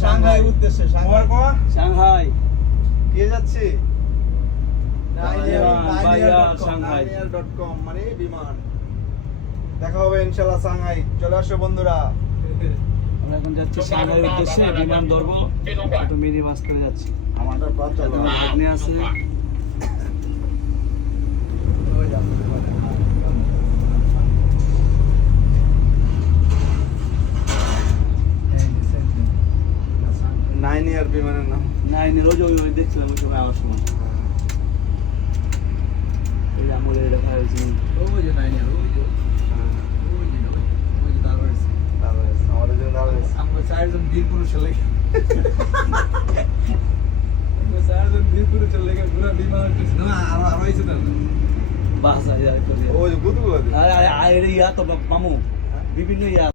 Shanghai উদ্দেশ্যে Shanghai কে যাচ্ছে Nainier.com মানে বিমান দেখা হবে ইনশাআল্লাহ সাংহাই চলে আসো বন্ধুরা আমরা এখন যাচ্ছি সাংহাই উদ্দেশ্যে বিমান ধরবো একটু মিনি বাস করে যাচ্ছি আমার ভাগ্নে আছে নাইনিয়ার বিমানের নাম নাইনের ওই দেখছিলাম ওই সময় আমার সময় এই যে আমলে লেখা হয়েছে আমাদের জন্য দাঁড়াবে আমরা চারজন বীর পুরুষের লেগে পুরো বিমান আর হয়েছে না বাস আর ওই যে গুদগুলো আরে ইয়া তো মামু বিভিন্ন ইয়া